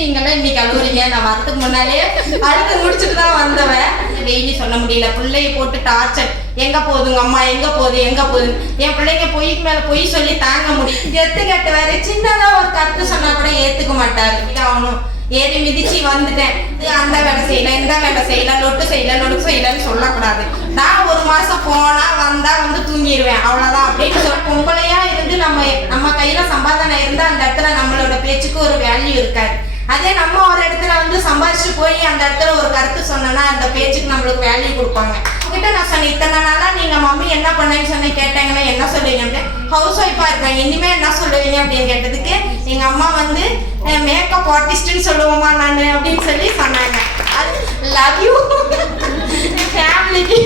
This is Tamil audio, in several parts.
நீங்களாம் இன்னைக்கு அழுவுறீங்க. நான் வரதுக்கு முன்னாலே அழுது முடிச்சுட்டு தான் வந்தவன். டெய்லி சொல்ல முடியல. பிள்ளைய போட்டு டார்ச்சர். எங்க போகுதுங்க அம்மா, எங்க போகுது எங்க போகுது. என் பிள்ளைங்க பொய்க்கு மேல பொய் சொல்லி தாங்க முடியும். எத்து கட்டு வேற சின்னதா ஒரு கருத்து சொன்னா கூட ஏத்துக்க மாட்டாரு. அவனும் ஏறி மிதிச்சு வந்துட்டேன். அந்த வேலை செய்யல, இந்த வேலை செய்யல, லொட்டு செய்யல, நொடுக்கு செய்யலன்னு சொல்லக்கூடாது. நான் ஒரு மாசம் போனா வந்தா வந்து தூங்கிடுவேன், அவ்வளவுதான் அப்படின்னு சொல்ல. பொம்பளையா இருந்து நம்ம கையில சம்பாதனை இருந்தா அந்த இடத்துல நம்மளோட பேச்சுக்கு ஒரு வேல்யூ இருக்காது. அதே நம்ம ஒரு இடத்துல வந்து சம்பாதிச்சு போய் அந்த இடத்துல ஒரு கருத்து சொன்னோன்னா அந்த பேச்சுக்கு நம்மளுக்கு வேல்யூ கொடுப்பாங்க. உங்ககிட்ட நான் சொன்னேன், இத்தனை நாளா நீங்க மம்மி என்ன பண்ணேன்னு சொன்ன கேட்டாங்கன்னா என்ன சொல்லுவீங்க? ஹவுஸ் ஒய்ஃபா இருக்காங்க, இனிமே என்ன சொல்லுவீங்க அப்படின்னு கேட்டதுக்கு எங்க அம்மா வந்து மேக்கப் ஆர்டிஸ்ட்னு சொல்லுவோமா நான் அப்படின்னு சொல்லி சொன்னாங்க. அது லவ் யூ ஃபேமிலிக்கு.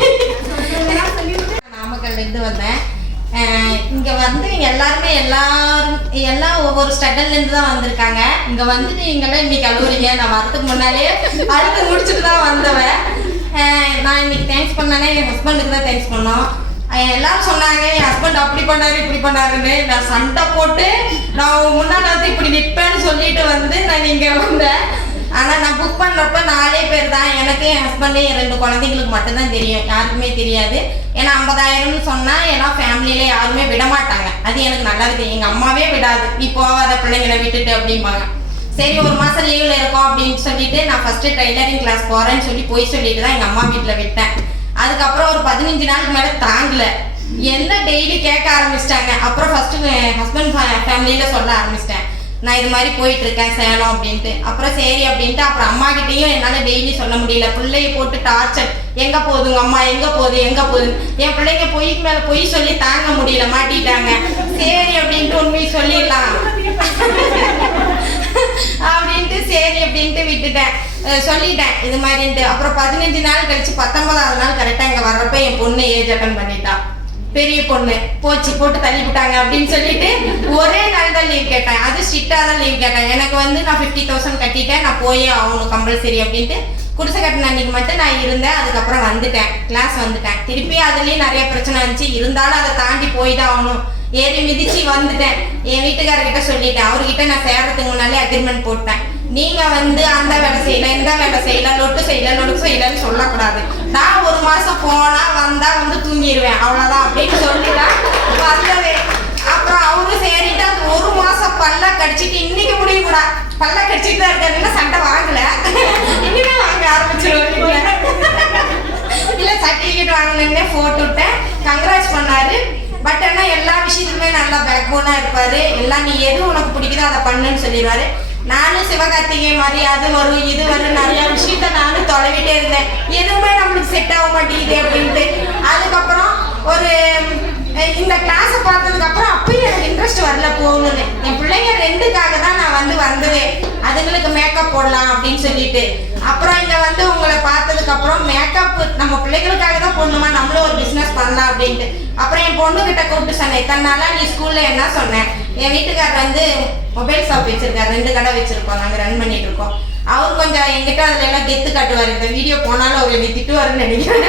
நாமக்கல்ல இருந்து வந்தேன். இங்க வந்து எல்லாருமே எல்லாம் ஒவ்வொரு ஸ்டட்டல்ல இருந்து தான் வந்திருக்காங்க. இங்க வந்து நீங்களாம் இன்னைக்கு அழுவுறீங்க. நான் வரதுக்கு முன்னாலே அழுது முடிச்சுட்டு தான் வந்தவன். நான் இன்னைக்கு தேங்க்ஸ் பண்ணேனே என் ஹஸ்பண்டுக்கு தான் தேங்க்ஸ் பண்ணோம். எல்லாரும் சொன்னாங்க என் ஹஸ்பண்ட் அப்படி பண்ணாரு இப்படி பண்ணாருன்னு. நான் சண்டை போட்டு நான் முன்னாடி வந்து இப்படி நிற்பேன்னு சொல்லிட்டு வந்து நான் இங்க வந்தேன். ஆனால் நான் புக் பண்ணுறப்ப 4 பேர் தான். எனக்கு என் ஹஸ்பண்டு என் 2 குழந்தைங்களுக்கு மட்டும்தான் தெரியும், யாருக்குமே தெரியாது. ஏன்னா 50,000ன்னு சொன்னால் எல்லாம் ஃபேமிலியில யாருமே விட மாட்டாங்க. அது எனக்கு நல்லா தெரியும். எங்கள் அம்மாவே விடாது, நீ போகாத பிள்ளைங்களை விட்டுட்டு அப்படிம்பாங்க. சரி ஒரு மாதம் லீவில் இருக்கோம் அப்படின்னு சொல்லிட்டு நான் ஃபஸ்ட்டு டைலரிங் கிளாஸ் போகிறேன்னு சொல்லி போய் சொல்லிட்டு தான் எங்கள் அம்மா வீட்டில் விட்டேன். அதுக்கப்புறம் ஒரு 15 நாளுக்கு மேலே தாங்கலை. என்ன டெய்லி கேட்க ஆரம்பிச்சிட்டாங்க. அப்புறம் ஃபஸ்ட்டு ஹஸ்பண்ட் ஃபேமிலியில் சொல்ல ஆரம்பிச்சிட்டேன், நான் இது மாதிரி போயிட்டு இருக்கேன் சேலம் அப்படின்ட்டு. அப்புறம் சரி அப்படின்ட்டு அப்புறம் அம்மா கிட்டையும் என்னால் டெய்லி சொல்ல முடியல. பிள்ளைய போட்டு டார்ச்சர். எங்க போகுதுங்க அம்மா, எங்க போகுது எங்க போகுது. என் பிள்ளைங்க பொய்க்கு மேல பொய் சொல்லி தாங்க முடியல, மாட்டிட்டாங்க. சரி அப்படின்ட்டு உண்மையை சொல்லிடலாம் அப்படின்ட்டு சரி அப்படின்ட்டு விட்டுட்டேன், சொல்லிட்டேன் இது மாதிரின்ட்டு. அப்புறம் 15 நாள் கழிச்சு 19ஆவது நாள் கரெக்டாக இங்கே வர்றப்ப என் பொண்ணு ஏஜ் அட்டன் பண்ணிட்டா. பெரிய பொண்ணு போச்சு, போட்டு தள்ளி விட்டாங்க அப்படின்னு சொல்லிட்டு ஒரே நாள் தான் லீவ் கேட்டேன். அது ஸ்ட்ரிக்டாக தான் லீவ் கேட்டேன். எனக்கு வந்து நான் 50,000 கட்டிட்டேன், நான் போயே ஆகணும் கம்பல்சரி அப்படின்ட்டு. குடிசை கட்டின அன்னைக்கு மட்டும் நான் இருந்தேன். அதுக்கப்புறம் வந்துட்டேன், கிளாஸ் வந்துட்டேன். திருப்பி அதுலேயும் நிறைய பிரச்சனை இருந்துச்சு. இருந்தாலும் அதை தாண்டி போய் தான் ஆகணும். ஏறி மிதிச்சு வந்துட்டேன். என் வீட்டுக்காரர்கிட்ட சொல்லிட்டேன். அவர்கிட்ட நான் சேர்றதுக்கு முன்னாலே அக்ரிமெண்ட் போட்டேன். நீங்க வந்து அந்த வேலை செய்யல, இந்த வேலை செய்யல, லொட்டு செய்யல, நொடுக்கு செய்யலன்னு சொல்லக்கூடாது. நான் ஒரு மாசம் போனா வந்தா வந்து தூங்கிடுவேன், அவ்வளவுதான் அப்படின்னு சொல்லிதான் வந்ததே. அப்புறம் அவரு சரிட்டு அந்த ஒரு மாசம் பல்ல கடிச்சிட்டு இன்னைக்கு முடிய கூட பல்ல கடிச்சிட்டு தான் இருக்காருன்னா சண்டை வாங்கல, இனிமே வாங்க ஆரம்பிச்சிருவாங்க. இல்ல சர்டிபிகேட் வாங்கினே போட்டு விட்டேன். கங்க்ராட்ஸ் பண்ணாரு. பட் ஆனால் எல்லா விஷயத்துக்குமே நல்லா பேக் போனா இருப்பாரு. எல்லாம் நீ எது உனக்கு பிடிக்குதோ அதை பண்ணுன்னு சொல்லிடுவாரு. நானும் சிவகார்த்திகை மாதிரி அது வரும் இது வரும் நிறைய விஷயத்த நானும் தொலைவிட்டே இருந்தேன். எதுவுமே நம்மளுக்கு செட் ஆக மாட்டேங்குது அப்படின்ட்டு. அதுக்கப்புறம் ஒரு இந்த கிளாஸை பார்த்ததுக்கு அப்புறம் அப்பயும் எனக்கு இன்ட்ரெஸ்ட் வரல போகணும்னு. என் பிள்ளைங்க 2க்காக தான் நான் வந்து வந்ததே, அதுங்களுக்கு மேக்கப் போடலாம் அப்படின்னு சொல்லிட்டு. அப்புறம் இங்க வந்து உங்களை பார்த்ததுக்கு அப்புறம் மேக்கப் நம்ம பிள்ளைகளுக்காக தான் போடணுமா, நம்மளும் ஒரு பிசினஸ் பண்ணலாம் அப்படின்ட்டு. அப்புறம் என் பொண்ணு கிட்ட கூப்பிட்டு சொன்னேன், இத்தனை நாளா நீ ஸ்கூல்ல என்ன சொன்னேன். என் வீட்டுக்காரர் வந்து மொபைல் ஷாப் வச்சிருக்காரு, 2 கடை வச்சிருக்கோம், நாங்கள் ரன் பண்ணிட்டு இருக்கோம். அவர் கொஞ்சம் எங்கிட்ட அதுல எல்லாம் கெத்து காட்டுவார். இந்த வீடியோ போனாலும் அவர் என்னை திட்டுவாருன்னு நினைக்கிறேன்.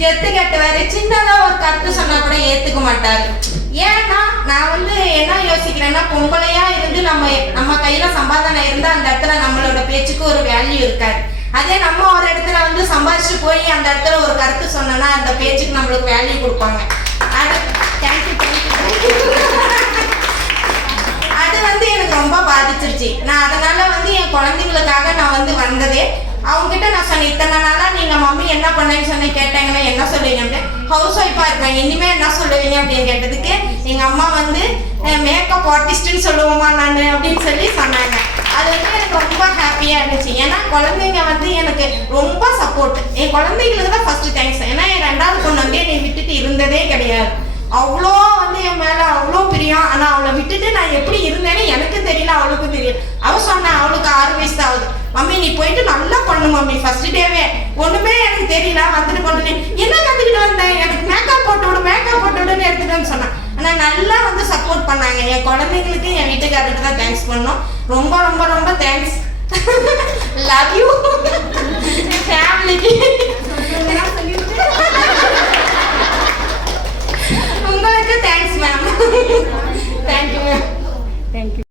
கெத்து காட்டுவாரு. சின்னதா ஒரு கருத்து சொன்னா கூட ஏத்துக்க மாட்டாரு. ஏன்னா நான் வந்து என்ன யோசிக்கிறேன்னா, பொம்பளையா இருந்து நம்ம கையில சம்பாதனை இருந்தா அந்த இடத்துல நம்மளோட பேச்சுக்கு ஒரு வேல்யூ இருக்காது. அதே நம்ம ஒரு இடத்துல வந்து சம்பாதிச்சு போய் அந்த இடத்துல ஒரு கருத்து சொன்னோன்னா அந்த பேச்சுக்கு நம்மளுக்கு வேல்யூ கொடுப்பாங்க. அது தேங்க்யூ. அது வந்து எனக்கு ரொம்ப பாதிச்சிருச்சு. நான் அதனால வந்து என் குழந்தைங்களுக்காக நான் வந்து வந்ததே. அவங்ககிட்ட நான் சொன்னேன், இத்தனை நாளா நீங்க மம்மி என்ன பண்ணேன்னு சொன்ன கேட்டாங்கன்னா என்ன சொல்லுவீங்க அப்படின்னு. ஹவுஸ் ஒய்ஃபா இருக்காங்க, இனிமே என்ன சொல்லுவீங்க அப்படின்னு கேட்டதுக்கு எங்க அம்மா வந்து மேக்கப் ஆர்டிஸ்ட்னு சொல்லுவோமா நான் அப்படின்னு சொல்லி சொன்னாங்க. அது வந்து எனக்கு ரொம்ப ஹாப்பியா இருந்துச்சு. ஏன்னா குழந்தைங்க வந்து எனக்கு ரொம்ப சப்போர்ட். என் குழந்தைங்களுக்கு தான் ஃபர்ஸ்ட் தேங்க்ஸ். ஏன்னா என் 2வது பொண்ணு வந்து என்னை விட்டுட்டு இருந்ததே கிடையாது. அவ்வளோ வந்து என் மேலே அவ்வளோ பிரியம். ஆனால் அவளை விட்டுட்டு நான் எப்படி இருந்தேன்னு எனக்கு தெரியல, அவளுக்கும் தெரியல. அவள் சொன்னா அவளுக்கு 6 வயசு தான் ஆகுது. மம்மி நீ போயிட்டு நல்லா பண்ணு மம்மி, ஃபர்ஸ்ட் டேவே ஒன்றுமே எனக்கு தெரியல, வந்துட்டு கொண்டு என்ன கற்றுக்கிட்டு வந்தேன், எனக்கு மேக்கப் போட்டு விடுன்னு எடுத்துட்டேன்னு சொன்னேன். ஆனால் நல்லா வந்து சப்போர்ட் பண்ணாங்க. என் குழந்தைங்களுக்கு என் வீட்டுக்காரருக்கு தான் தேங்க்ஸ் பண்ணோம். ரொம்ப ரொம்ப ரொம்ப தேங்க்ஸ். லவ் யூ ஃபேமிலிக்கு. உங்களுக்கு thanks ma'am. Thank you ma'am. Thank you.